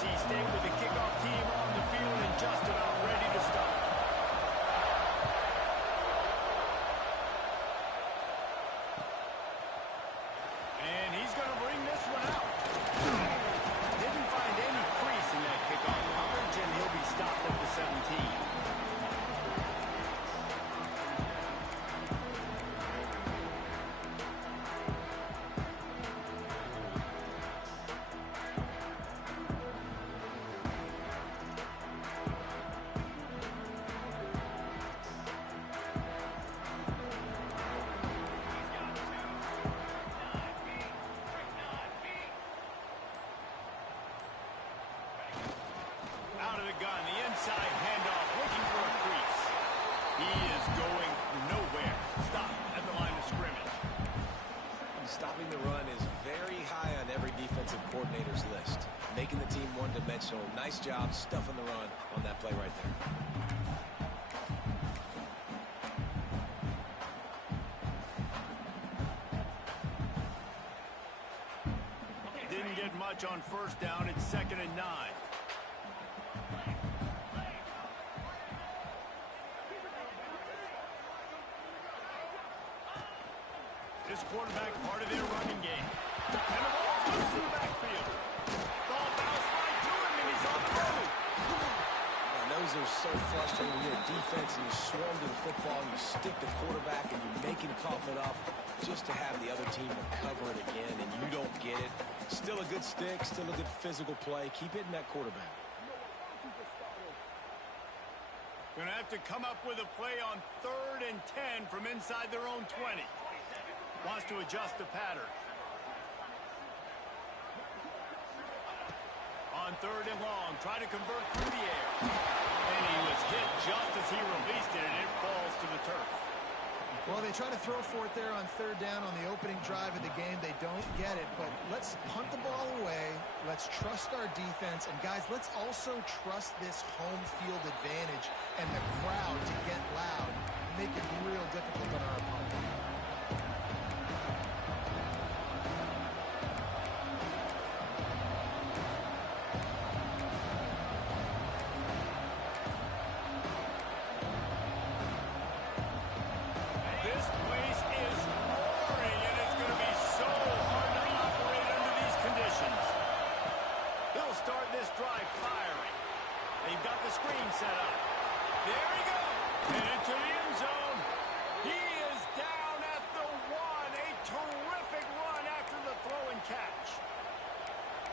NC State with the kickoff team on the field and just about ready to start. And he's going to bring this one out. Didn't find any crease in that kickoff coverage, and he'll be stopped at the 17. Out of the gun, the inside handoff, looking for a crease. He is going nowhere. Stop at the line of scrimmage. Stopping the run is very high on every defensive coordinator's list. Making the team one-dimensional. Nice job stuffing the run on that play right there. Didn't get much on first down. It's 2nd and 9. This quarterback part of their running game. And the ball goes to the backfield. Ball bounced right to him, and he's on the move. And those are so frustrating when you're a defense and you swarm to the football and you stick the quarterback and you make him cough it up just to have the other team recover it again and you don't get it. Still a good stick, still a good physical play. Keep hitting that quarterback. Going to have to come up with a play on 3rd and 10 from inside their own 20. Wants to adjust the pattern. On 3rd and long, try to convert through the air. And he was hit just as he released it, and it falls to the turf. Well, they try to throw for it there on 3rd down on the opening drive of the game. They don't get it, but let's punt the ball away. Let's trust our defense. And, guys, let's also trust this home field advantage and the crowd to get loud and make it real difficult on our opponent. This place is roaring, and it's going to be so hard to operate under these conditions. He'll start this drive firing. They've got the screen set up. There he goes. And into the end zone. He is down at the 1. A terrific run after the throw and catch.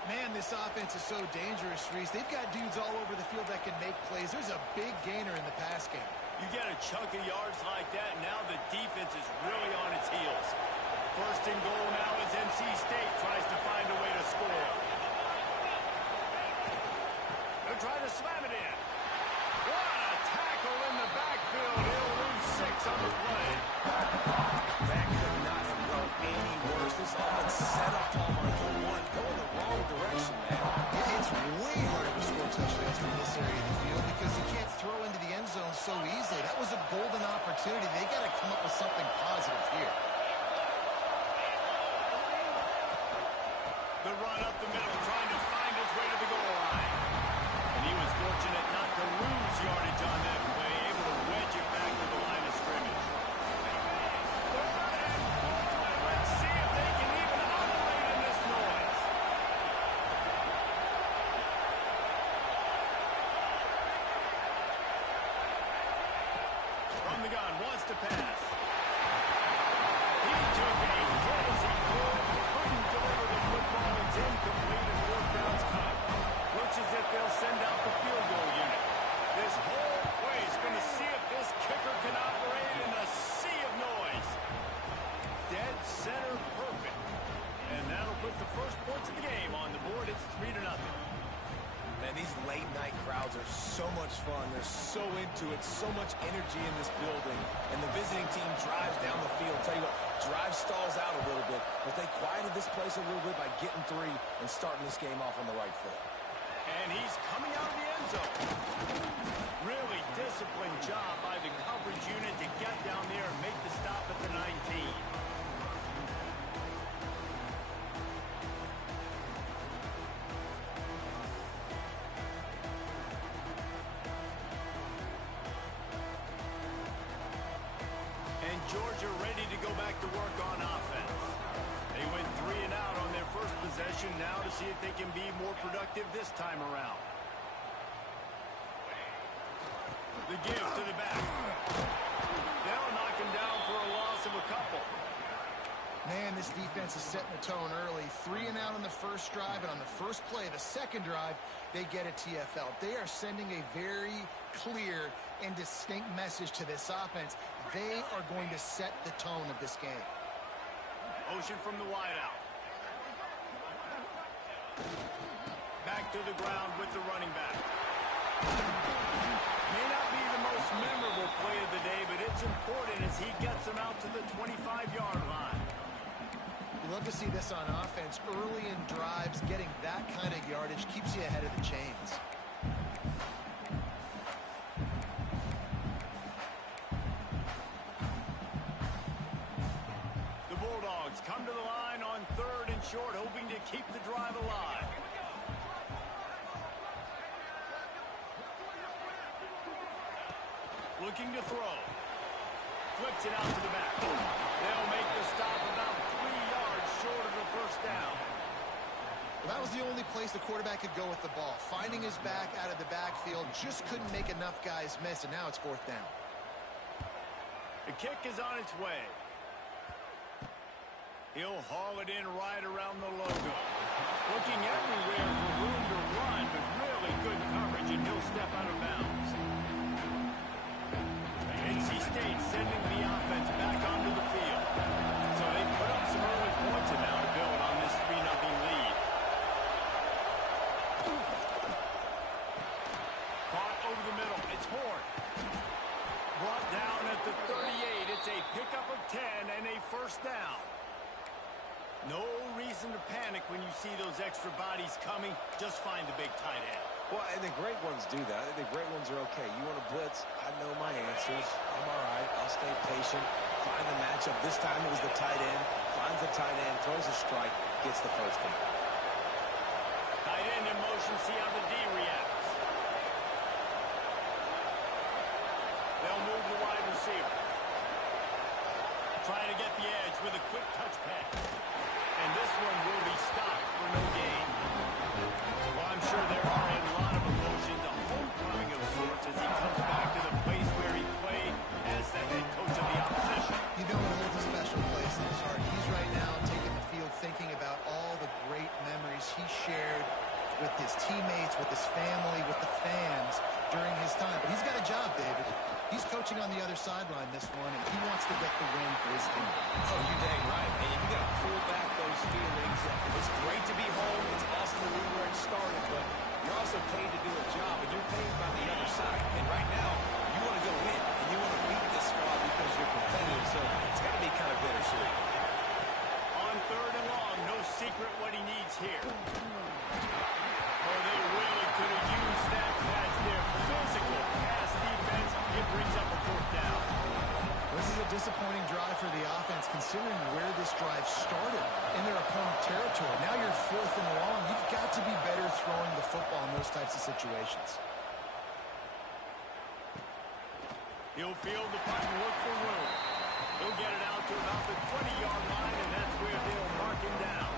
Man, this offense is so dangerous, Reese. They've got dudes all over the field that can make plays. There's a big gainer in the pass game. You get a chunk of yards like that, and now the defense is really on its heels. 1st and goal now as NC State tries to find a way to score. They're trying to slam it in. What a tackle in the backfield. He'll lose 6 on the play. That could not have gone any worse. This offense set up Palmer for one. Going the wrong direction, man. Yeah, it's way harder to score touchdowns from this area of the field because you can't throw into the end zone so easily. That was a golden opportunity. They got to come up with something positive here. The run up the middle, trying to find his way to the goal line. And he was fortunate not to lose yardage on that play, able to wedge it back to the line of scrimmage. 3rd and 4. Let's see if they can even operate in this noise. From the gun, wants to pass. He took a hit as he couldn't deliver the football. It's incomplete and 4th down's cut. Looks as if they'll send out the field goal unit. This whole play is going to see if this kicker can operate in a sea of noise. Dead center perfect. And that'll put the first points of the game on the board. It's 3-0. Man, these late-night crowds are so much fun. They're so into it, so much energy in this building. And the visiting team drives down the field. Tell you what, drive stalls out a little bit, but they quieted this place a little bit by getting 3 and starting this game off on the right foot. And he's coming out of the end zone. Really disciplined job by the coverage unit to get down there and make the stop at the 19. Georgia ready to go back to work on offense. They went 3 and out on their first possession, now to see if they can be more productive this time around. The give to the back. They'll knock him down for a loss of a couple. Man, this defense is setting the tone early. 3 and out on the first drive, and on the first play, the second drive, they get a TFL. They are sending a very clear and distinct message to this offense. They are going to set the tone of this game. Motion from the wideout. Back to the ground with the running back. May not be the most memorable play of the day, but it's important as he gets him out to the 25-yard line. You love to see this on offense. Early in drives, getting that kind of yardage keeps you ahead of the chains. The Bulldogs come to the line on 3rd and short, hoping to keep the drive alive. Looking to throw. Flips it out to the back. They'll make the stop about 3 yards short of the first down. Well, that was the only place the quarterback could go with the ball. Finding his back out of the backfield, just couldn't make enough guys miss, and now it's 4th down. The kick is on its way. He'll haul it in right around the logo. Looking everywhere for room to run, but really good coverage, and he'll step out of bounds. NC State sending the offense back onto the field. So they put up some early points and now to build on this 3-0 lead. Caught over the middle. It's Horn. Brought down at the 38. It's a pickup of 10 and a first down. No reason to panic when you see those extra bodies coming. Just find the big tight end. Well, and the great ones do that. I think the great ones are okay. You want to blitz? I know my answers. I'm all right. I'll stay patient. Find the matchup. This time it was the tight end. Finds the tight end, throws a strike, gets the first down. Tight end in motion. See how the D reacts. They'll move the wide receiver. Trying to get the edge with a quick touch pass. And this one will be stopped for no gain. Well, I'm sure there are a lot of emotions, a homecoming of sorts as he comes back to the place where he played as the head coach of the opposition. You know it holds a special place in his heart. He's right now taking the field thinking about all the great memories he shared with his teammates, with his family, with the fans during his time. But he's got a job, David. He's coaching on the other sideline this one, and he wants to get the win for his team. Oh, you're dang right, man. You got to pull back those feelings. It's great to be home. It's awesome to be where it started, but you're also paid to do a job, and you're paid by the other side. And right now, you want to go win, and you want to beat this squad because you're competitive, so it's got to be kind of bittersweet. On 3rd and long, no secret what he needs here. Oh, they really could have used that pass there. Physical pass defense. It brings up a 4th down. This is a disappointing drive for the offense, considering where this drive started in their opponent territory. Now you're 4th and long. You've got to be better throwing the football in those types of situations. He'll field the punt and look for room. He'll get it out to about the 20-yard line, and that's where they'll mark him down.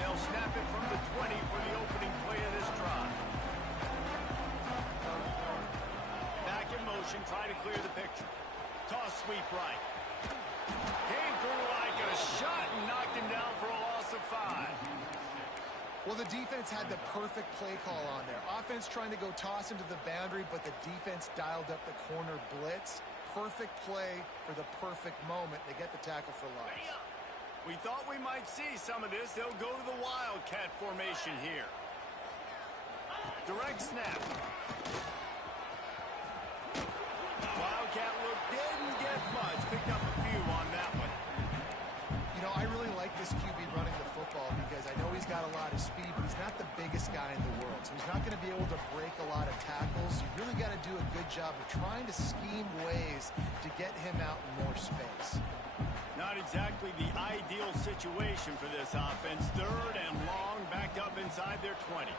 They'll snap it from the 20 for the opening play of this drive. Back in motion, try to clear the picture. Toss sweep right. Came through like a shot and knocked him down for a loss of 5. Well, the defense had the perfect play call on there. Offense trying to go toss into the boundary, but the defense dialed up the corner blitz. Perfect play for the perfect moment. They get the tackle for loss. We thought we might see some of this. They'll go to the Wildcat formation here. Direct snap. Wildcat look didn't get much. Picked up a few on that one. You know, I really like this QB running the football because I know he's got a lot of speed, but he's not the biggest guy in the world. So he's not going to be able to break a lot of tackles. You really got to do a good job of trying to scheme ways to get him out in more space. Not exactly the ideal situation for this offense. 3rd and long, back up inside their 20.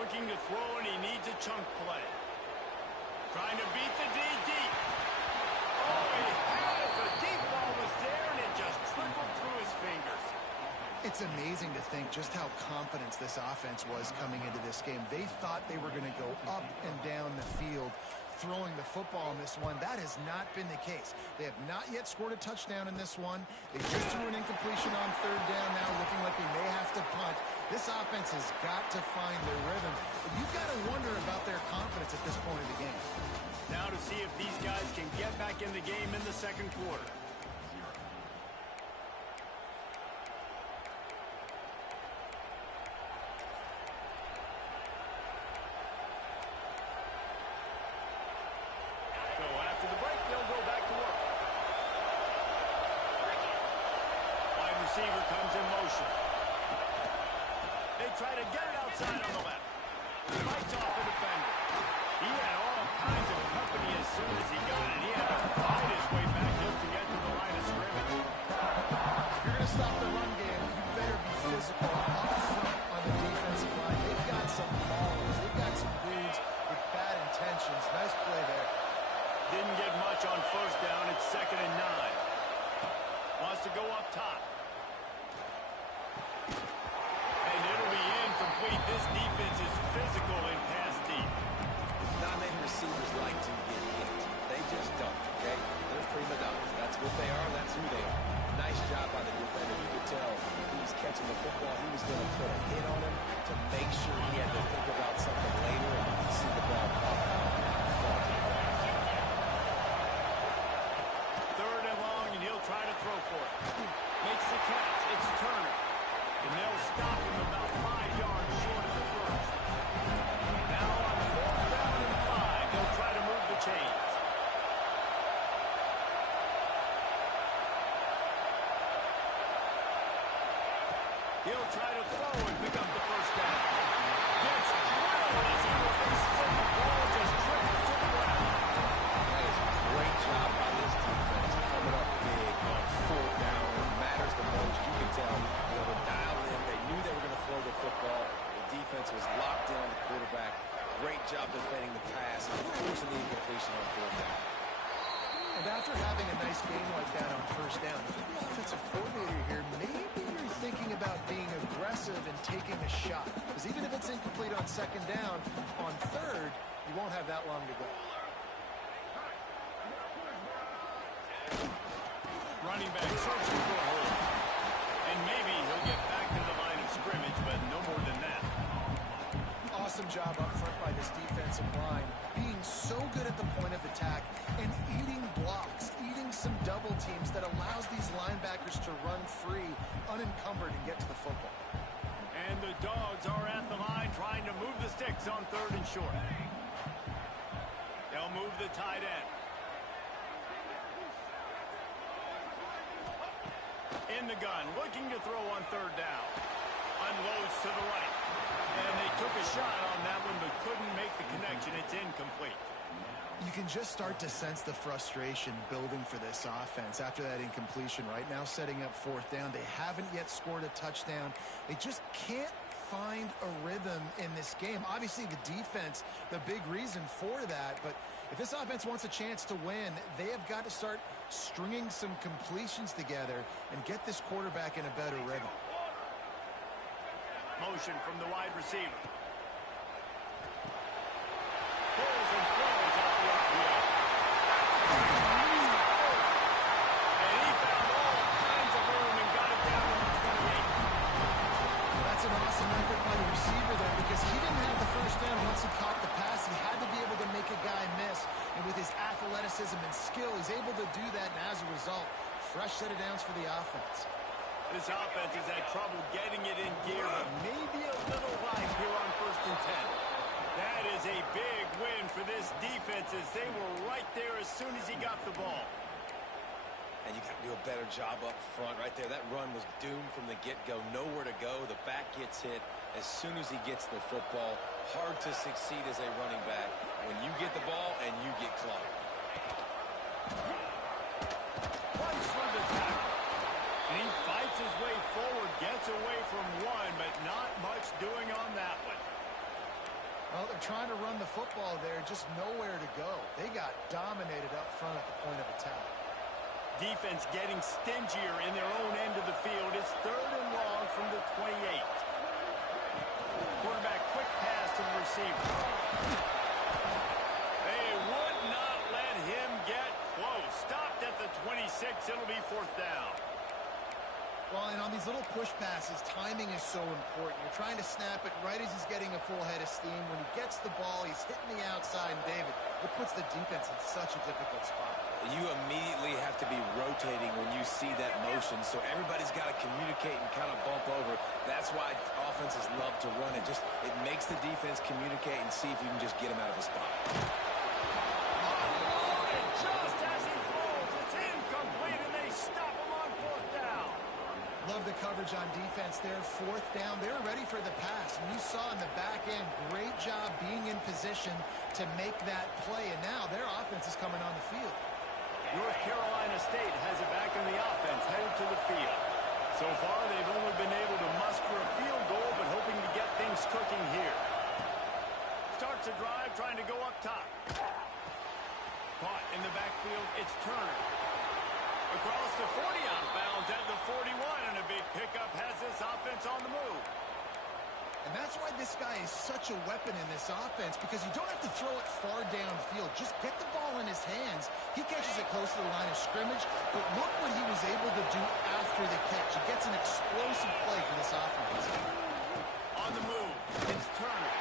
Looking to throw, and he needs a chunk play. Trying to beat the D deep. Oh, he had it. The deep ball was there, and it just trickled through his fingers. It's amazing to think just how confident this offense was coming into this game. They thought they were going to go up and down the field throwing the football in this one. That has not been the case. They have not yet scored a touchdown in this one. They just threw an incompletion on third down now, looking like they may have to punt. This offense has got to find their rhythm. But you've got to wonder about their confidence at this point of the game. Now to see if these guys can get back in the game in the second quarter. Receiver comes in motion. They try to get it outside on the left. Fights off the defender. He had all kinds of company as soon as he got it. He had to fight his way back just to get to the line of scrimmage. If you're going to stop the run game, you better be physical up front on the defensive line. They've got some ballers. They've got some dudes with bad intentions. Nice play there. Didn't get much on first down. It's 2nd and 9. Wants to go up top. This defense is physical and pass deep. Not many receivers like to get hit. They just don't, okay? They're prima donnas. That's what they are. That's who they are. Nice job by the defender. You could tell he was catching the football. He was going to put a hit on him to make sure he had to think about something later, and you could see the ball pop out. Third and long, and he'll try to throw for it. Makes the catch. It's Turner. And they'll stop him about 5 yards short of the first. Now on 4th down and 5, they'll try to move the chains. He'll try to throw and pick up the first down. Gets drilled as he releases it. The ball just trickles to the ground. That is a great job by this defense coming up big on 4th down. It matters the most. You can tell they were dialed in. They knew they were going to throw the football. The defense was locked in on the quarterback. Great job defending the pass and forcing the incompletion on 4th down. And after having a nice game like that on first down, if you're the offensive coordinator here, maybe you're thinking about being aggressive and taking a shot. Because even if it's incomplete on 2nd down, on 3rd, you won't have that long to go. Running back searching for a hole. And maybe he'll get back to the line of scrimmage, but no more than that. Awesome job up front by this defensive line. Being so good at the point of attack and eating blocks, eating some double teams that allows these linebackers to run free, unencumbered, and get to the football. And the Dogs are at the line trying to move the sticks on 3rd and short. They'll move the tight end. In the gun, looking to throw on 3rd down. Unloads to the right. And they took a shot on that one, but couldn't make the connection. It's incomplete. You can just start to sense the frustration building for this offense after that incompletion. Right now setting up 4th down. They haven't yet scored a touchdown. They just can't find a rhythm in this game. Obviously the defense, the big reason for that, but if this offense wants a chance to win, they have got to start stringing some completions together and get this quarterback in a better rhythm. Motion from the wide receiver. Pulls and throws out the RPO. And he found all kinds of room and got it down to the 28. That's an awesome effort by the receiver there because he didn't have the first down once he caught the pass. He had to be able to make a guy miss. And with his athleticism and skill, he's able to do that. And as a result, fresh set of downs for the offense. This offense has had trouble getting it in gear, but maybe a little light here on 1st and 10. That is a big win for this defense as they were right there as soon as he got the ball. And you got to do a better job up front right there. That run was doomed from the get-go. Nowhere to go. The back gets hit as soon as he gets the football. Hard to succeed as a running back when you get the ball and you get clocked. Runs for the tackle. And he fights his way forward, gets away from one, but not much doing on that one. Well, they're trying to run the football there, just nowhere to go. They got dominated up front at the point of attack. Defense getting stingier in their own end of the field. It's 3rd and long from the 28. Quarterback quick pass to the receiver. They would not let him get close. Stopped at the 26. It'll be 4th down. Well, and on these little push passes, timing is so important. You're trying to snap it right as he's getting a full head of steam. When he gets the ball, he's hitting the outside. And, David, it puts the defense in such a difficult spot. You immediately have to be rotating when you see that motion, so everybody's got to communicate and kind of bump over. That's why offenses love to run it. It makes the defense communicate and see if you can just get him out of a spot. Just as he throws, it's incomplete, and they stop him on 4th down. Love the coverage on defense there. 4th down. They were ready for the pass. And you saw in the back end, great job being in position to make that play. And now their offense is coming on the field. North Carolina State has it back in the offense, headed to the field. So far, they've only been able to muster a field goal, but hoping to get things cooking here. Starts a drive, trying to go up top. Caught in the backfield, it's Turner. Across the 40, out of bounds at the 41, and a big pickup has this offense on the move. And that's why this guy is such a weapon in this offense, because you don't have to throw it far downfield. Just get the ball in his hands. He catches it close to the line of scrimmage, but look what he was able to do after the catch. He gets an explosive play for this offense. On the move, it's Turner.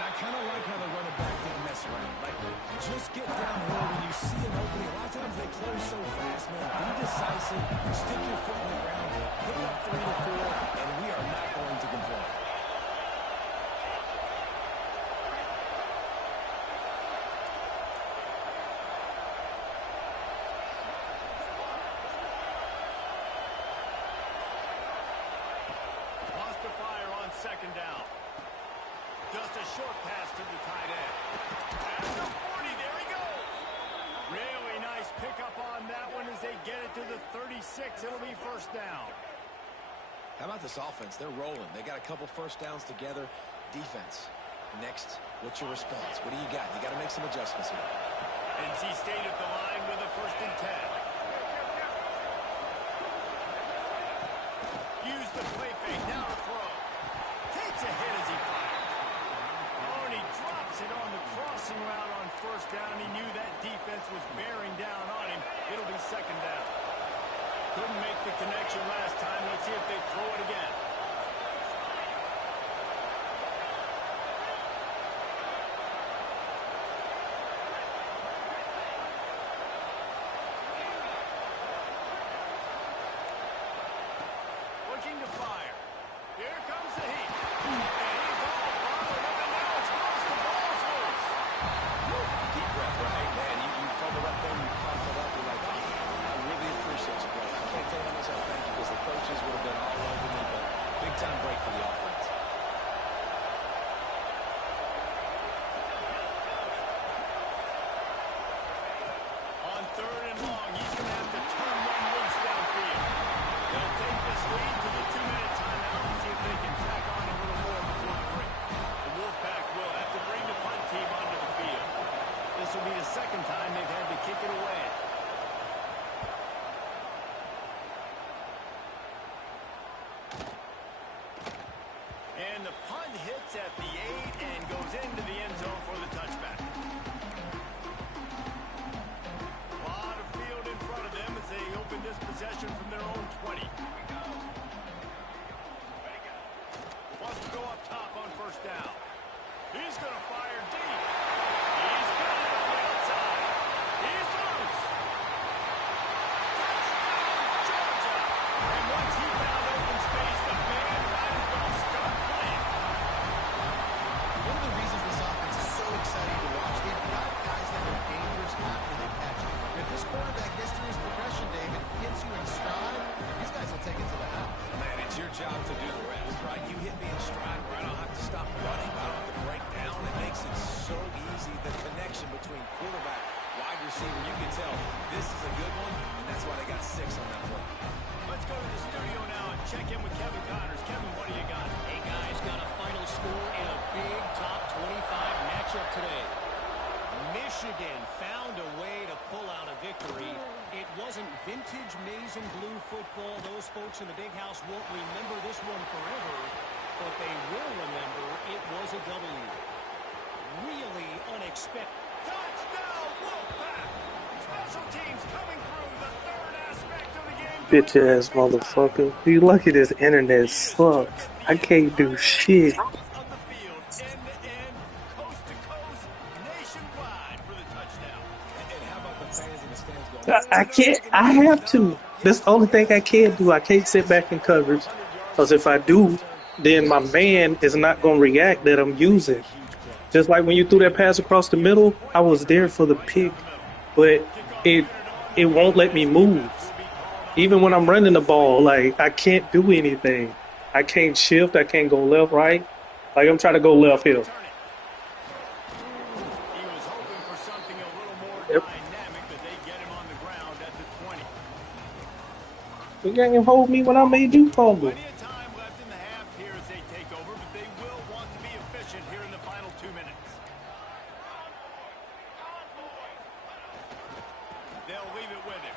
And I kind of like how the running back didn't mess around. Like, just get downhill when you see an opening. A lot of times they close so fast, man. Be decisive, stick your foot in the ground, pick up 3 to 4, and we are not going to complain. Lost to fire on 2nd down. Just a short pass to the tight end. At the 40, there he goes. Really nice pickup on that one as they get it to the 36. It'll be 1st down. How about this offense? They're rolling. They got a couple 1st downs together. Defense. Next, what's your response? What do you got? You got to make some adjustments here. NC State at the line with a 1st and 10. Use the play fake. Now to throw. Takes a hit as he fires. Oh, and he drops it on the crossing route on 1st down. He knew that defense was bearing down on him. It'll be 2nd down. Couldn't make the connection last time. Let's see if they throw it again. Looking to fire. Here comes the heat. And he's all bottled up, and now it's lost. The ball's loose. Deep breath, right? Man, you fumble that thing, you cough it up, you're like, oh, I really appreciate you, brother. I can't tell you how much I thank you, because the coaches would have been all over me, but big-time break for the offense. On 3rd and long, he's going to have to turn one loose downfield. They'll take this lead to the 2-minute timeout and see if they can tack on a little more before the break. The Wolfpack will have to bring the punt team onto the field. This will be the 2nd time they've had to kick it away. And the punt hits at the 8 and goes into the end zone for the touchback. A lot of field in front of them as they open this possession from their own 20. Wants to go up top on 1st down. He's going to fire deep. He's got it on the outside. He's loose. Touchdown, Georgia. And once he found open space, the band might as well start playing. One of the reasons this offense is so exciting to watch, they've got guys that are dangerous after they catch it. If this quarterback gets through his progression, David, hits you in stride, these guys will take it to the house. Man, it's your job to do the rest, right? You hit me in stride where I don't have to stop running. I don't have to break down. It makes it so reaction. The big house won't remember this one forever, but they will remember it was a W. Really unexpected. Touchdown, Wolfpack! Special teams coming through the third aspect of the game. Bitch ass motherfucker. You lucky this internet sucks. I can't do shit. Of the field, end to end, coast to coast, nationwide for the touchdown. And how about the fans in the stands going, I can't. I have to. That's the only thing I can do. I can't sit back in coverage. Because if I do, then my man is not going to react that I'm using. Just like when you threw that pass across the middle, I was there for the pick, but it won't let me move. Even when I'm running the ball, like, I can't do anything. I can't shift. I can't go left, right. Like, I'm trying to go left here. He was hoping for something a little more Yep. dynamic, but they get him on the ground at the 20. You can't hold me when I made you fumble. Plenty of time left in the half here as they take over, but they will want to be efficient here in the final 2 minutes. They'll leave it with him.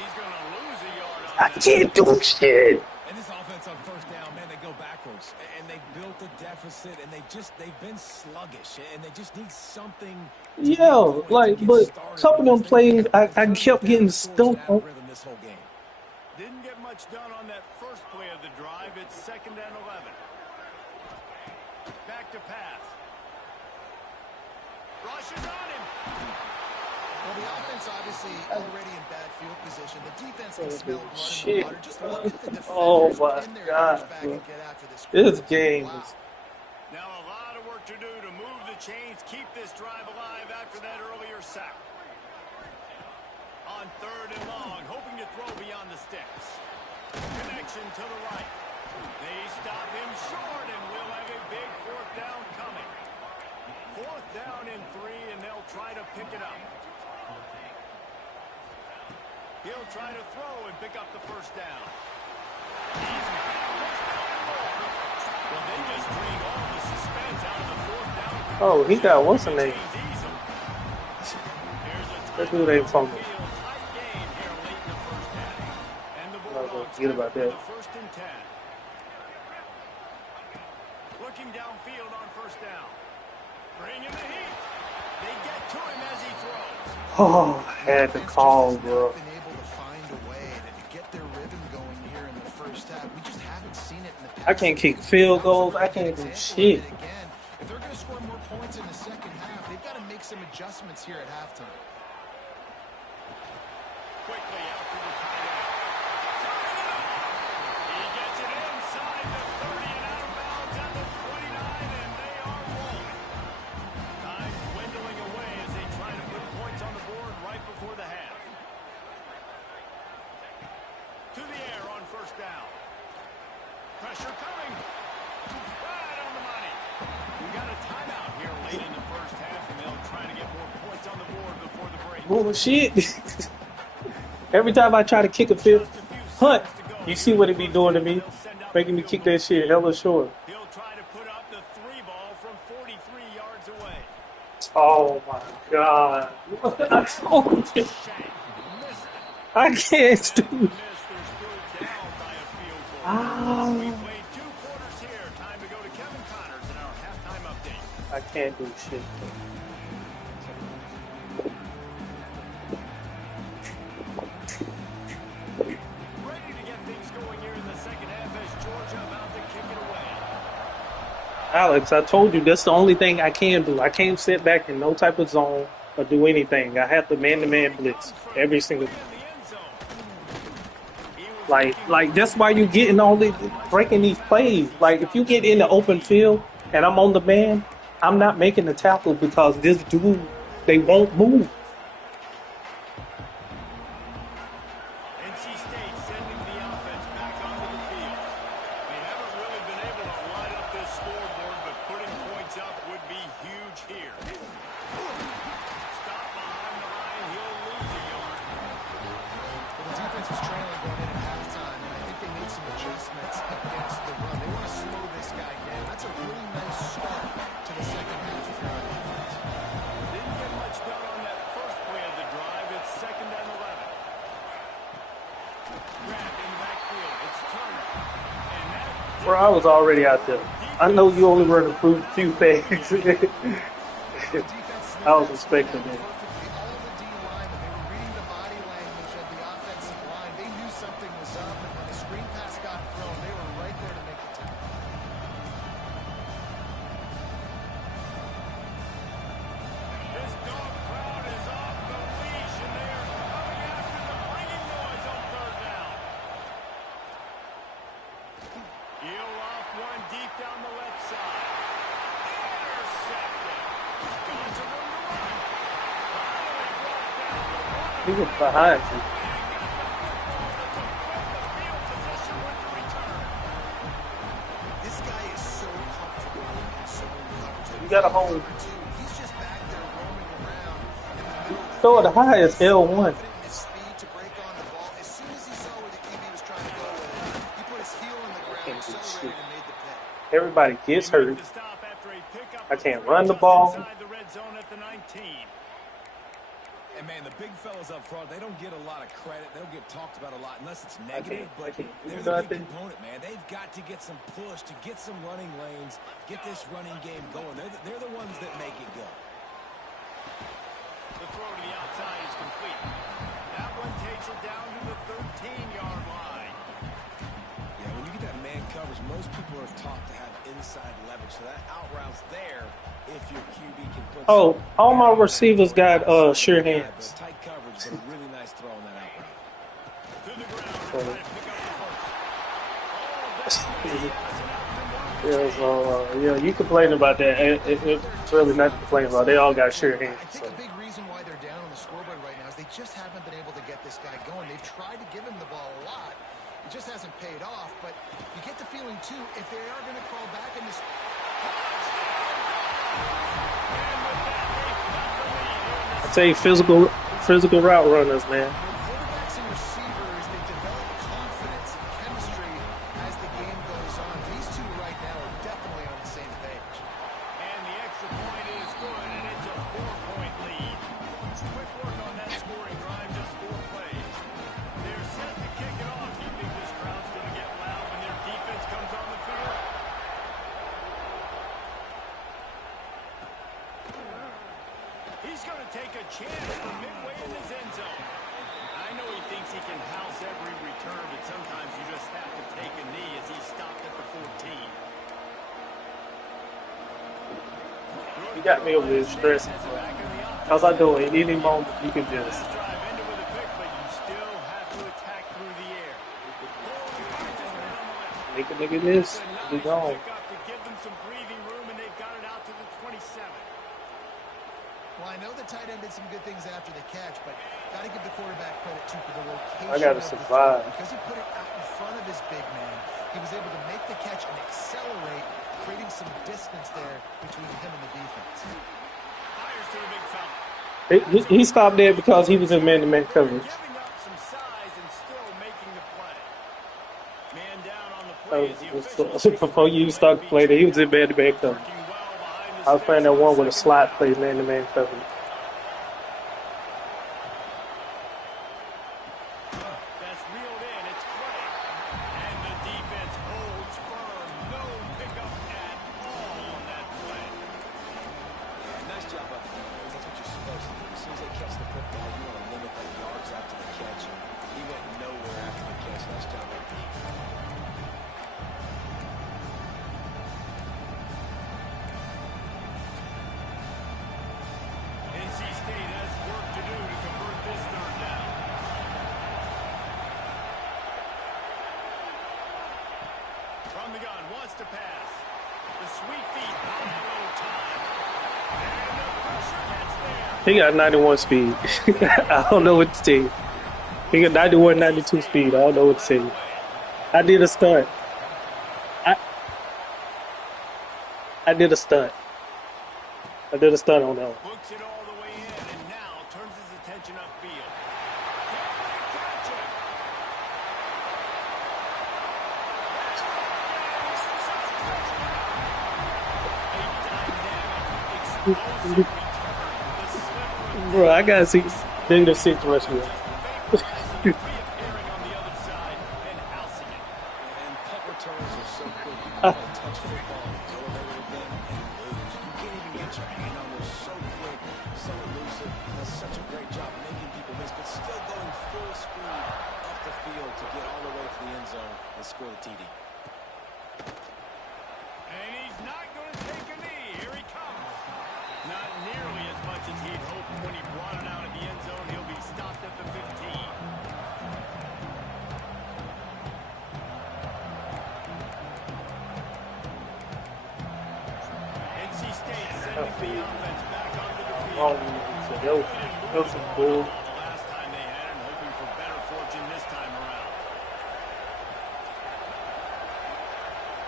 He's going to lose a yard on I that. can't do shit. And this offense on first down, man, they go backwards. And they built a deficit, and they've been sluggish. And they just need something to get Yeah, going, to like, get but started, couple of them because plays, I they've kept gotten getting the scores stuck out on. of rhythm this whole game. Didn't get much done on that first play of the drive. It's 2nd and 11. Back to pass. Rush is on him. Well, the offense obviously already in bad field position. The defense can smell blood in the Shit. water. Just look at the Oh defenders my pin their God, ears back bro. and get after this. This game Wow. is. Now a lot of work to do to move the chains, keep this drive alive after that earlier sack. On 3rd and long, hoping to throw beyond the sticks. Connection to the right. They stop him short, and we'll have a big 4th down coming. 4th down and 3, and they'll try to pick it up. He'll try to throw and pick up the 1st down. He's got it. 1st down and more. Well, they just drained all the suspense out of the 4th down. Oh, he got what's the name? Here's a That dude ain't fumble. tight game here late in the first half. And the I'm not gonna Bulldogs forget about have it that. for the 1st and 10. Looking downfield on 1st down. Bring in the heat. They get to him as he throws. Oh, I had to call, bro. Been able to find a way to get their rhythm going here in the first half. We just haven't seen it in the past. I can't kick field goals. I can't do shit. Again, if they're going to score more points in the second half, they've got to make some adjustments here at halftime. Quickly out to the tight end. He gets it inside the 30 and out of bounds at the 29, and they are rolling. Time dwindling away as they try to put points on the board right before the half. To the air on 1st down. Pressure coming. Right on the money. We got a timeout here late in the first half, and they'll try to get more points on the board before the break. Bullshit. Every time I try to kick a field, Hunt, you see what it be doing to me? Making me kick that shit hella short. He'll try to put up the 3 ball from 43 yards away. Oh my god. I told you. Shank missed it. I can't do Miss, they're still down by a field goal. Ah. We played 2 quarters here. Time to go to Kevin Connors in our halftime update. I can't do shit. Ready to get things going here in the second half as Georgia about to kick it away. Alex, I told you that's the only thing I can do. I can't sit back in no type of zone or do anything. I have to man-to-man blitz every single time. In the end zone. Like that's why you getting all these breaking these plays. Like if you get in the open field and I'm on the man, I'm not making the tackle because this dude, they won't move. NC State sending the offense back onto the field. They haven't really been able to light up this scoreboard, but putting points up would be huge here. Stop behind the line, he'll lose a yard. Well, the defense was trailing going in at halftime, and I think they made some adjustments against the run. They want to slow this guy down. That's a really nice start to the second half if you're on defense. Didn't get much done on that I was already out there. I know you only run a few things. The defense I sniffed was that screen expecting out it. perfectly. All the D linemen, they were reading the body language of the offensive line. They knew something was up, and when the screen pass got thrown, they were right there to make the tackle. This dog crowd is off the leash, and they are coming after them, bringing noise on third down. He'll off one deep down the left side. Intercepted. Gone to room to run. Finally brought down the one. He was behind you. This guy is so comfortable in zone coverage. You got a hold. He's just back there roaming around in the middle of the Throw it high as L1. confident in his speed to break on the ball. As soon as he saw where the QB was trying to go with it, he put his heel in the ground, Can't do accelerated, shit. and made the play. Everybody gets hurt. I can't run the ball. And, man, the big fellas up front, they don't get a lot of credit. They don't get talked about a lot unless it's negative. I But can't do they're the nothing. big component, man. They've got to get some push, to get some running lanes, get this running game going. They're the ones that make it go. The throw to the outside is complete. That one takes it down to the 13-yard line. Yeah, when you get that man coverage, most people are taught to have inside leverage. So that out route's there if your QB can put Oh, some all my area on that receivers going got outside sure of the gap. hands. Tight coverage, but a really nice throw on that out route. To the ground to try to pick up the first. Oh, Yeah, that's enough to move the chain. you complaining about that. It's really nothing to complain about. They all got sure hands. I think So. a big reason why they're down on the scoreboard right now is they just haven't been able to get this guy going. They've tried to give him the ball a lot. It just hasn't paid off. But you get the feeling, too, if they are going to fall back in this... I tell you, physical route runners, man. Quarterbacks and receivers, they develop confidence and chemistry as the game goes on. These two right now are definitely on the same page. And the extra point is good, and it's a 4-point lead. Quick work on that scoring drive, just 4 plays. They're set to kick it off. You think this crowd's going to get loud when their defense comes on the field? He's going to take a chance from midway in his end zone. I know he thinks he can house every return, but sometimes you just have to take a knee as he stopped at the 14. You got me over there stressing. How's I doing? Any moment you can just Last drive ended with a pick, but you still have to attack through the air. make a nigga this. We gone. Pick up to give them some breathing room, and they've got it out to the 27. Well, I know the tight end did some good things after the catch, but got to give the quarterback credit, too, for the location I gotta of the survive. throw. Because he put it out in front of his big man, he was able to make the catch and accelerate, creating some distance there between him and the defense. Fires to the big fella. He stopped there because he was in man-to-man coverage. Giving up some size and still making the play. Man down on the play as the officials Before you start playing, he was in man-to-man coverage. working well behind the I was playing that sticks one on with a second slot down. play, man-to-man coverage. That's reeled in. It's Clay. And the defense holds firm. No pickup at all on that play. Yeah, nice job by the defense. That's what you're supposed to do. As soon as they catch the football, you want to limit the yards after the catch. He went nowhere after the catch. Nice job by the defense. NC State has work to do to convert this third down. From the gun, wants to pass. The sweet feet on a little time. And the pressure gets there. He got 91 speed. I don't know what to tell you. He got 91, 92 speed. I don't know what to tell you. I did a stunt. I did a stunt. I did a stunt on that one. Books it all the way in and now turns his attention upfield. Can't catch it. A dynamic, explosive return. The sliver Bro, I gotta see then the six rush me. reappearing on the other side and housing it. And punt returns are so quick. You football, elevator thing, and lose. You can't even get your hand on those so quick, so elusive. Does such a great job making people miss, but still going full speed up the field to get all the way to the end zone and score the TD. And he's not going to take a knee. Here he comes. Not nearly as much as he'd hoped when he brought it out of the end zone. He'll be stopped at the 15. NC State sending the offense back onto the field. Yo, some bull. The last time they had it, and hoping for better fortune this time around.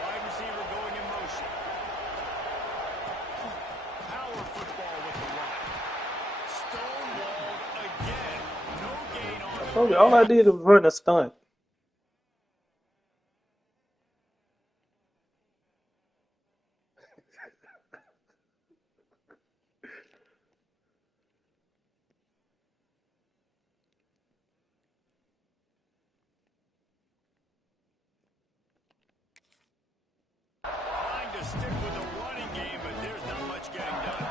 Wide receiver going in motion. Power football with the rock. Stonewalled again. No gain on I told you, all I did was run a stunt. trying to stick with the running game, but there's not much getting done.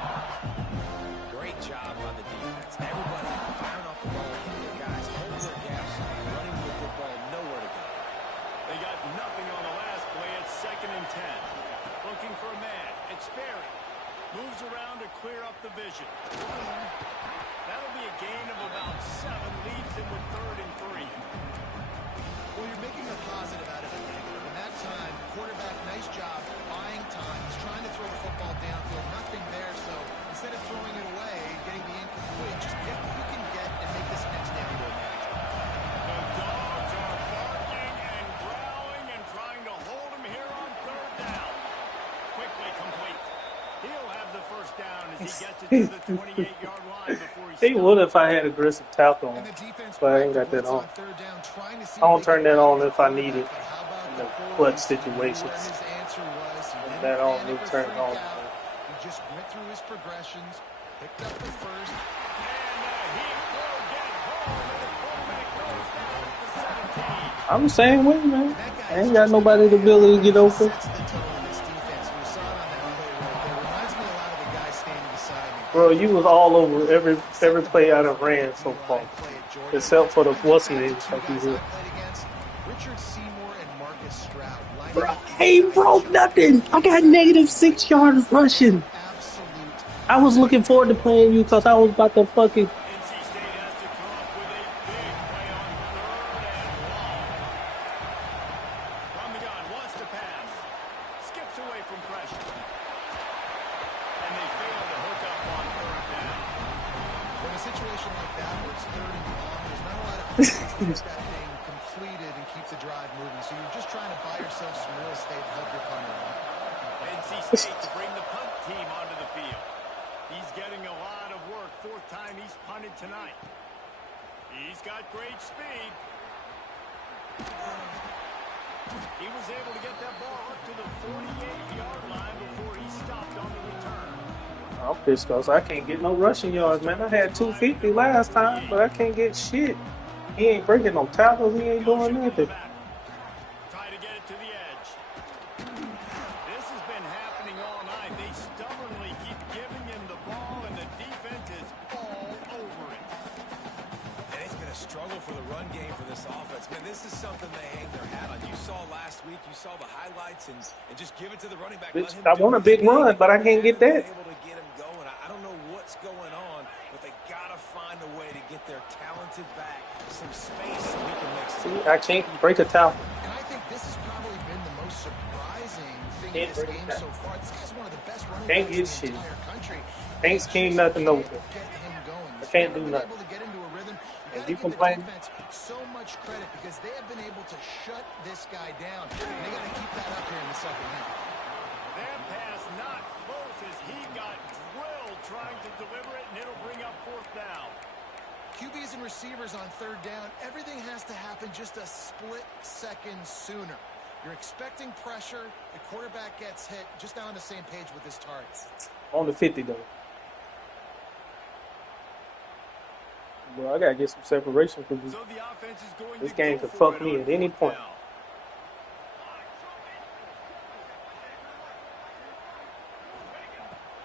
Great job by the defense. Everybody firing off the ball, hitting their guys, holding their gaps, running with the football, nowhere to go. They got nothing on the last play. It's 2nd and 10. Looking for a man. It's Sperry. Moves around to clear up the vision. That'll be a gain of about 7. Leaves him with 3rd and 3. Well, you're making a positive out of it, negative. And that time, quarterback, nice job buying time. He's trying to throw the football downfield. Nothing there, so instead of throwing it away, getting the incomplete, just get what you can get and make this next down more manageable. The dogs are barking and growling and trying to hold him here on 3rd down. Quickly complete. He'll have the first down as he gets it to the 28-yard line before He would if I had aggressive tackle on, And the defense but I ain't got that on. third down, trying to see I don't if they turn can that on find if I the need it quarterback, but how about in the the quarterback? clutch Where situations. his answer was, he Turn didn't that on, panic we or turn it freak on. out. He just went through his progressions, picked up the first. And he will get home, and the quarterback goes down at the 17. I'm the same way, man. That guy I is ain't got just nobody to a ability to get he open. sets the tone in this defense. We saw it on that play right there. Reminds me a lot of the guy standing beside me. Bro, you was all over every play I done ran so far. Except for the what's name, like you said. Richard Seymour and Marcus Stroud. Bro, I ain't broke nothing. I got negative 6 yards rushing. I was looking forward to playing you because I was about to fucking. NC State has to come up with a big play on 3rd and long. From the gun, wants to pass. Skips away from pressure. And they fail to hook up on 3rd down. In a situation like that where it's 3rd and long, there's not a lot of patience to get that thing completed and keep the drive moving. So you're just trying to buy yourself some real estate and help your punter out. NC State to bring the punt team onto the field. He's getting a lot of work. 4th time he's punted tonight. He's got great speed. He was able to get that ball up to the 48-yard line before he stopped on the return. I'm pissed because I can't get no rushing yards, man. I had 250 last time, but I can't get shit. He ain't breaking no tackles. He ain't doing nothing. Try to get it to the edge. This has been happening all night. They stubbornly keep giving him the ball, and the defense is all over it. And it's been a struggle for the run game for this offense. Man, this is something they hang their hat on. You saw last week, you saw the highlights, and just give it to the running back. Bitch, I want a big run, but I can't get that. Able to get him going. I don't know what's going on, but they got to find a way to get their talented back some space so he can make some. See, I can't break a tackle. And I think this has probably been the most surprising thing in this game so far. This guy's one of the best running Can't backs get in the shit. entire country. Ain't scheme nothing over. Get him going. I can't do He's nothing. able to get into a rhythm. And You you got to give the complain? defense so much credit because they have been able to shut this guy down. And they got to keep that up here in the second half. That pass not close as he got drilled trying to deliver it, and it'll bring up 4th down. QBs and receivers on 3rd down, everything has to happen just a split second sooner. You're expecting pressure, the quarterback gets hit, just not on the same page with his targets. On the 50, though. Bro, I gotta get some separation for this. So the offense is going This to game go could for fuck it me on at any 4th point. down.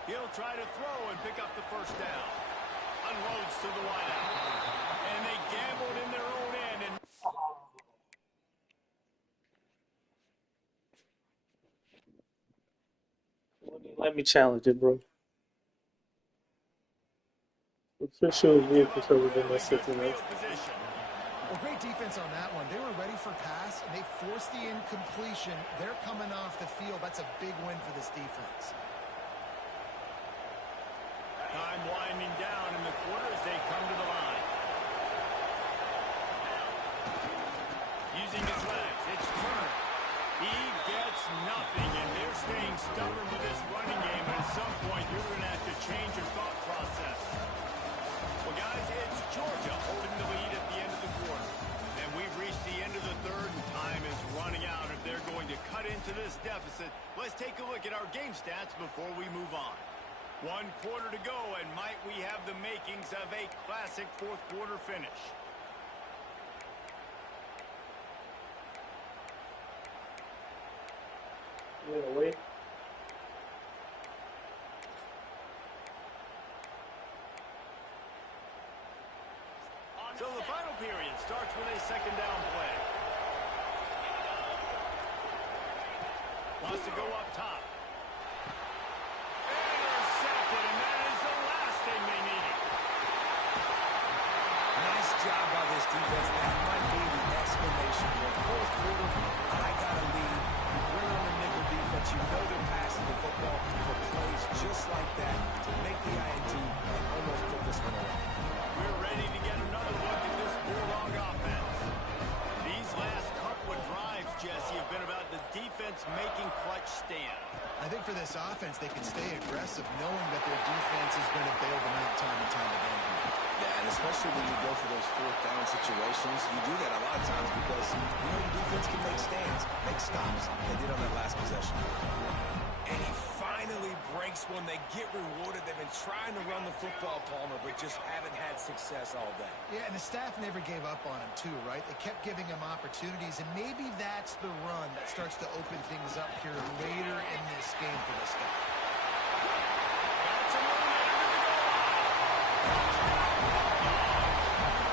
He'll try to throw and pick up the first down. Unloads to the wideout. And they gambled in their own end. And Let me challenge it, bro. For sure, give you're up conservative in really that good situation. field position. Well, great defense on that one. They were ready for pass, and they forced the incompletion. They're coming off the field. That's a big win for this defense. Time winding down in the quarter as they come to the line. Using his legs, it's Turner. He gets nothing, and they're staying stubborn with this running game. But at some point, you're going to have to change your thought process. Well, guys, it's Georgia holding the lead at the end of the quarter. And we've reached the end of the third, and time is running out. If they're going to cut into this deficit, let's take a look at our game stats before we move on. 1 quarter to go, and might we have the makings of a classic fourth quarter finish. Wait. So the final period starts with a second down play. Wants to go up top. Intercepted, and that is the last thing they needed. Nice job by this defense. That might be the exclamation point. Fourth quarter, I got to lead. You bring on the nickel defense. You know they're passing the football for plays just like that to make the INT and almost put this one away. We're ready to get another look at this Bulldog offense. These last couple of drives, Jesse, have been about the defense making clutch stand. I think for this offense, they can stay aggressive knowing that their defense is going to bail them out time and time again. Yeah, and especially when you go for those fourth down situations, you do that a lot of times because you know your defense can make stands, make stops. They did on that last possession. And he finally breaks one. They get rewarded. They've been trying to run the football, Palmer, but just haven't had success all day. Yeah, and the staff never gave up on him, too, right? They kept giving him opportunities, and maybe that's the run that starts to open things up here later in this game for this guy. That's a run under the goal line.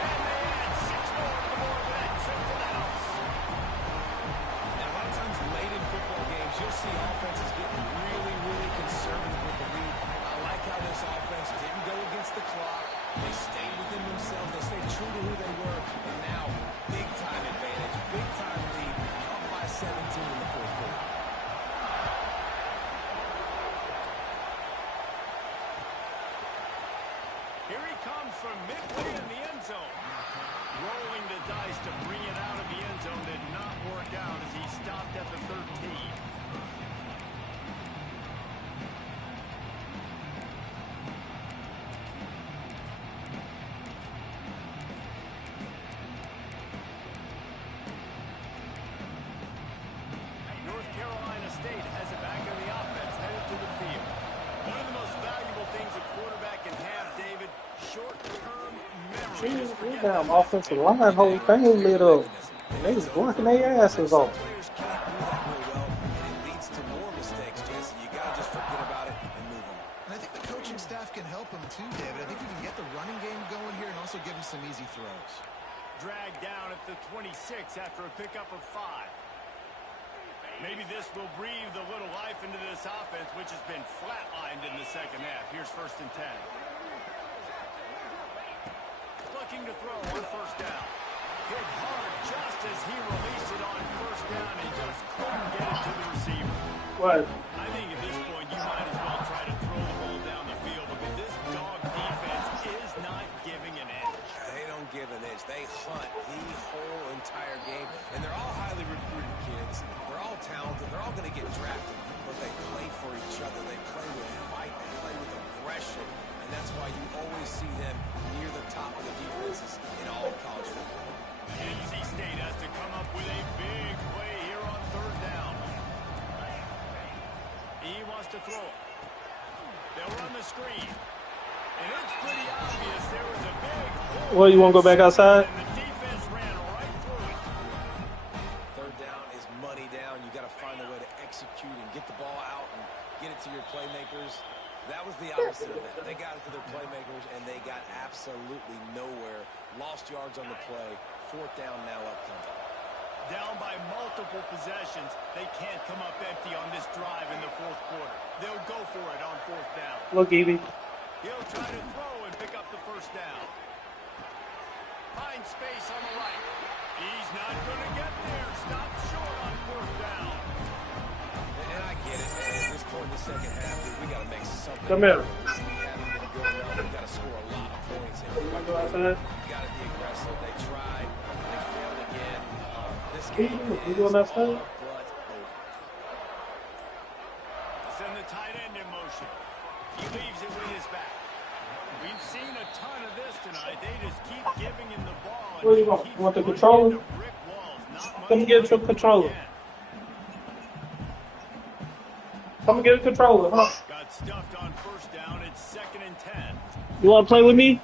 And they add 6 more to the board with that trip to the house. Now, a lot of times late in football games, you'll see offenses getting really, really conservative with the lead. I like how this offense didn't go against the clock. They stayed within themselves. They stayed true to who they were. And now, big-time advantage, big-time lead, up by 17 in the fourth quarter. Here he comes from midway in the end zone. Rolling the dice to bring it out of the end zone did not work out as he stopped at the 13. North Carolina State has it back on the offense, headed to the field. One of the most valuable things a quarterback can have, David, short-term memory. Jeez, Just we forget damn about offensive line whole thing lit up. And they was blocking their asses Some off. players can't do that real well, and it leads to more mistakes, Jesse. You got to just forget about it and move on. And I think the coaching staff can help him, too, David. I think you can get the running game going here and also give him some easy throws. Dragged down at the 26 after a pickup of 5. Maybe this will breathe a little life into this offense, which has been flatlined in the second half. Here's 1st and 10. Looking to throw on first down. Hit hard just as he released it on first down and just couldn't get it to the receiver. What? I think at this point you might as well try to throw the ball down the field because this dog defense is not giving an inch. They don't give an inch. They hunt the whole entire game, and they're all highly recruited kids. They're all talented. They're all going to get drafted, but they play for each other. They play with fight. They play with aggression, and that's why you always see them near the top of the defenses in all of college football. NC State has to come up with a big play here on third down. He wants to throw it. They'll run the screen. And it's pretty obvious there was a big hole. Well, you want to go back outside? And the defense ran right through it. Third down is money down. You got to find a way to execute and get the ball out and get it to your playmakers. That was the opposite of that. They got it to their playmakers, and they got absolutely nowhere. Lost yards on the play. Fourth down now upcoming. Down by multiple possessions. They can't come up empty on this drive in the fourth quarter. They'll go for it on fourth down. Look, Evie. He'll try to throw and pick up the first down. Finds space on the right. He's not going to get there. Stop short on fourth down. And I get it, man. At this point in the second half, dude, we got to make something. Come here. We haven't been good enough. We got to score a lot of points. And You wanna go outside? we got to be aggressive. They tried. They failed again. This You game going is outside? all but over. Send the tight end in motion. He leaves it with his back. We've seen a ton of this tonight. They just keep giving him the ball. What do you want? You want the controller? Come and get your controller. Come and get a controller. Huh? Got stuffed on first down. It's 2nd and 10. You want to play with me? You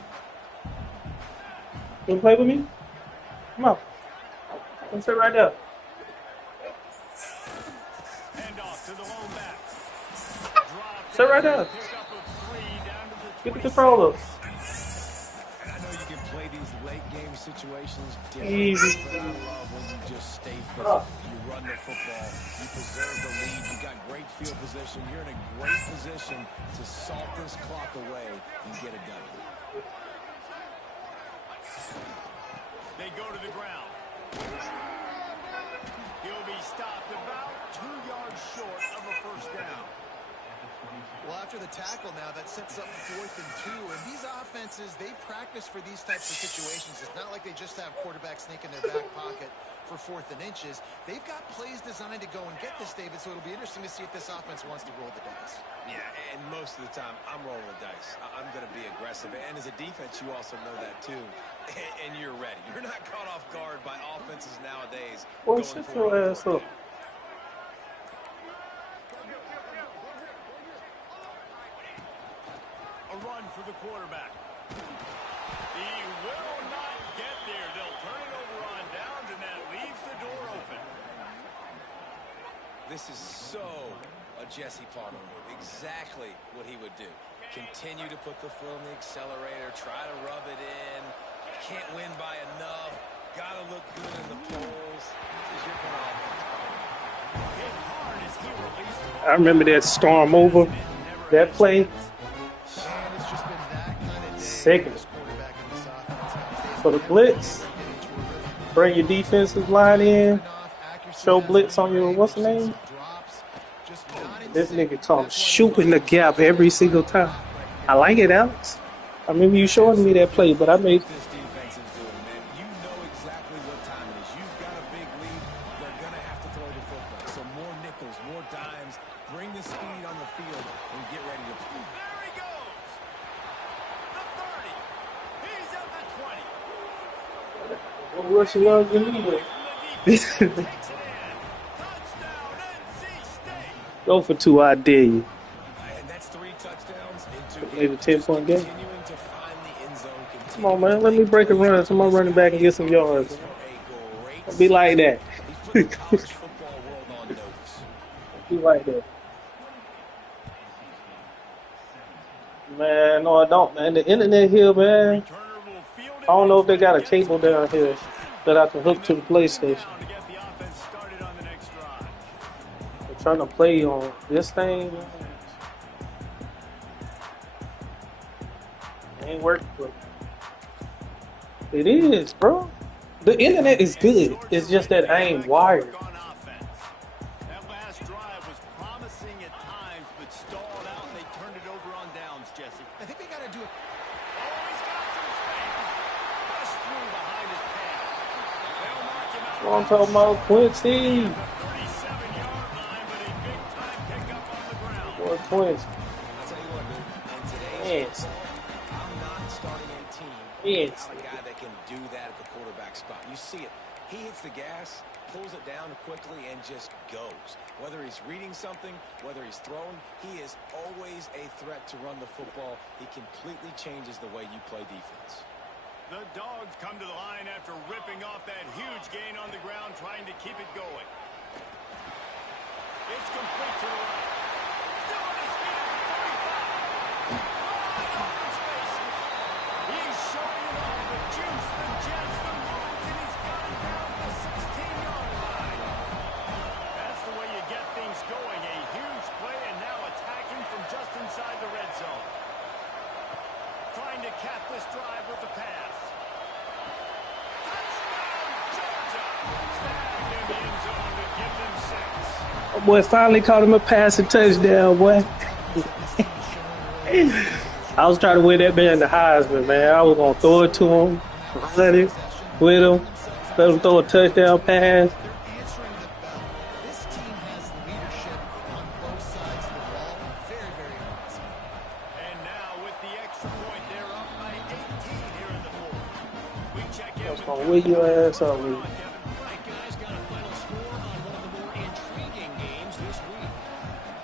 want to play with me? Come on. Come sit right there. Hand off to the lone back. Sit right there. Get the controller. And I know you can play these late game situations Easy. different, but I love when you just stay physical. You run the football, you preserve the lead, you got great field position, you're in a great position to salt this clock away and get it done. They go to the ground. He'll be stopped about 2 yards short of a first down. Well, after the tackle now, that sets up 4th and 2. And these offenses, they practice for these types of situations. It's not like they just have quarterbacks sneak in their back pocket for 4th and inches. They've got plays designed to go and get this, David, so it'll be interesting to see if this offense wants to roll the dice. Yeah, and most of the time, I'm rolling the dice. I'm going to be aggressive. And as a defense, you also know that too. And you're ready. You're not caught off guard by offenses nowadays. Boy, sit your ass up. A run for the quarterback. He will not get there. They'll turn it over on downs, and that leaves the door open. This is so a Jesse Palmer move. Exactly what he would do. Continue to put the foot on the accelerator. Try to rub it in. Can't win by enough. Got to look good in the polls. This is your kind of offense, Palmer. Hit hard as he released the ball. I remember that storm over. That play. And it's just been that kind of day Second. for this quarterback in this offense. For the blitz. Bring your defensive line in. Show blitz on your, what's the name? This nigga comes shooting the gap every single time. I like it, Alex. I remember you showing me that play, but I made. This defense is doing, man. You know exactly what time it is. You've got a big lead. They're going to have to throw the football. So more nickels, more dimes. Bring the speed on the field and get ready to play. There he goes. The 30. He's at the 20. What Russian love you need? Takes it in. Touchdown, NC State. Go for 2, I dare you. And that's 3 touchdowns into Maybe a 10-point game. continuing to find the end zone. Come on, man. Let me break a run. Somebody running back and get some yards. Great Be like that. He's put the college football world on notice. Be like that. Man, no, I don't, man. The internet here, man. Turner will field it. I don't know if they got a cable down here that I can hook to the PlayStation. To get the offense started on the next drive. I'm trying to play on this thing. Man. It ain't working for me. It is, bro. The internet is good. It's just that I ain't wired. On offense. That last drive was promising at times, but stalled out, and they turned it over on downs, Jesse. I think they got to do it. Oh, he's got some space. Bust through behind his pad. They'll mark him out. What I'm talking about, Quincy. 37-yard line, but a big-time pickup on the ground. Boy, Quincy. I'll tell you what, dude. In today's Yes. football, I'm not starting a team Yes. without a guy that can do that at the quarterback spot. You see it. He hits the gas, pulls it down quickly, and just goes. Whether he's reading something, whether he's throwing, he is always a threat to run the football. He completely changes the way you play defense. The Dogs come to the line after ripping off that huge gain on the ground, trying to keep it going. It's complete to the right. Still on his feet at the 45. cap this drive with the pass. Touchdown, Georgia. Snagged in the end zone to give them 6. Oh, boy, finally caught him a passing touchdown, boy. I was trying to win that man the Heisman, man. I was going to throw it to him, run it with him, let him throw a touchdown pass. They're answering the bell. This team has leadership on both sides of the ball. Very, very impressive. And now with the extra point, they're up by 18 here in the fourth. We check in That's with going to wheel your ass out with. Right, guys, got a final score on one of the more intriguing games this week.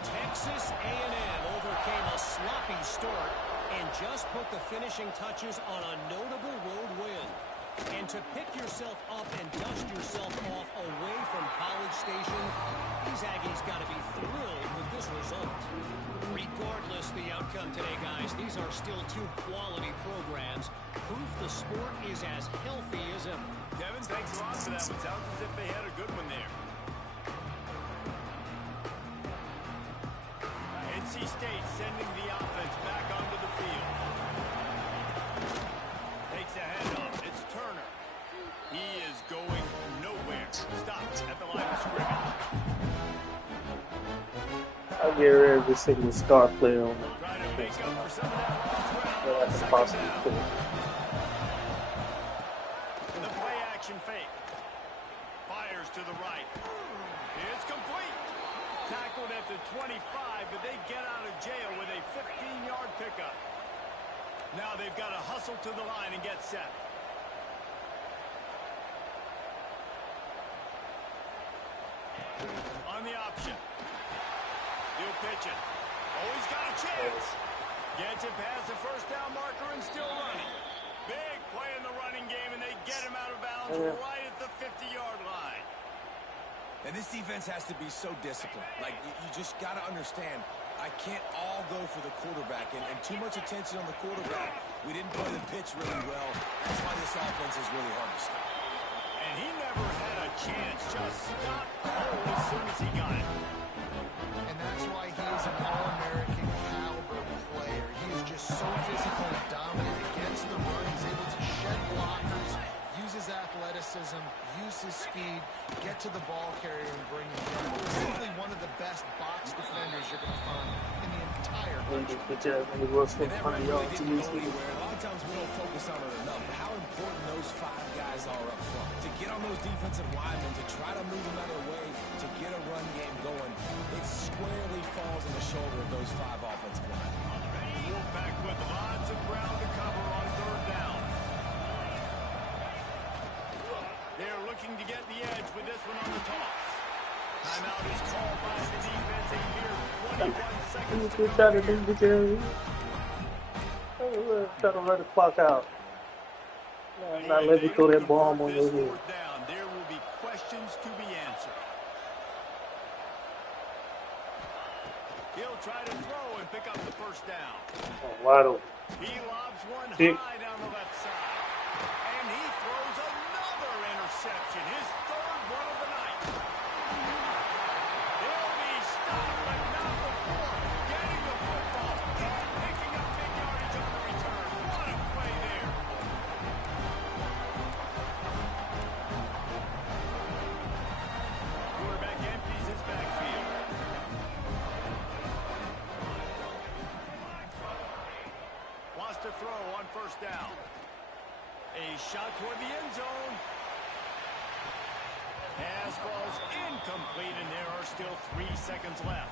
Texas A&M overcame a sloppy start and just put the finishing touches on a notable road win. And to pick yourself up and dust yourself off away from College Station, these Aggies got to be thrilled with this result. Regardless the outcome today, guys, these are still two quality programs. Proof the sport is as healthy as ever. Kevin, thanks a lot for that. It sounds as if they had a good one there. NC State sending the offense back onto the field. Takes a handoff. It's Turner. He is going nowhere. Stops at the line of scrimmage. I'll get rid of this single star player on the Trying to make up for some of that lost ground. that I can Second possibly down. put. The play action fake. Fires to the right. It's complete. Tackled at the 25, but they get out of jail with a 15-yard pickup. Now they've got to hustle to the line and get set. On the option. He'll pitch it. Oh, he's got a chance. Gets it past the first down marker and still running. Big play in the running game, and they get him out of bounds right at the 50-yard line. And this defense has to be so disciplined. Like, you just got to understand, I can't all go for the quarterback. And too much attention on the quarterback. We didn't play the pitch really well. That's why this offense is really hard to stop. And he never had a chance. Just stopped cold as soon as he got it. And that's why he is an All-American caliber player. He is just so physical and dominant against the run. He's able to shed blockers, use his athleticism, use his speed, get to the ball carrier and bring him down. He's simply one of the best box defenders you're going to find in the entire country. And that really didn't go anywhere. A lot of times we don't focus on it enough. How important those 5 guys are up front. To get on those defensive linemen, to try to move them out of the way, to get a run game going, it squarely falls on the shoulder of those 5 offensive linemen. Wolfpack with lots of ground to cover on third down. They're looking to get the edge with this one on the toss. Timeout is called by the defense. A mere 21 seconds to Try go to here. do the game. Try to run the clock out. Not let me throw that bomb on your head. Fourth down. There will be questions to be answered. He'll try to throw and pick up the first down. Oh, wide open. He lobs one Dick. high down the left side. And he throws another interception. His third one of the night. He'll be stopped, but not before getting the football and picking up big yardage on the return. What a play there. Quarterback empties his backfield. Wants to throw on first down. A shot toward the end zone. Pass falls incomplete, and there are still 3 seconds left.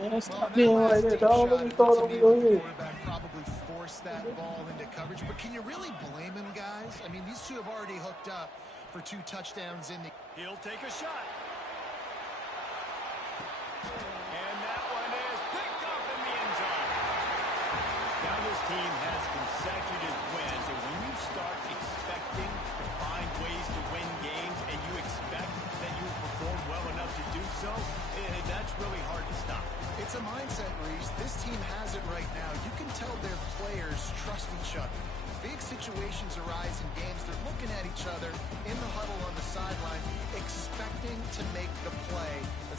Man, stop being like that, dog. Let me throw it over your head. Quarterback probably forced that ball into coverage, but can you really blame him, guys? I mean, these two have already hooked up for 2 touchdowns in the... He'll take a shot. And that one is picked up in the end zone. Now this team has consecutive wins, and when you start expecting to find ways to win games and you expect that you perform well enough to do so, that's really hard to stop. It's a mindset, Reese. This team has it right now. You can tell their players trust each other. Big situations arise in games. They're looking at each other in the huddle on the sideline, expecting to make the play.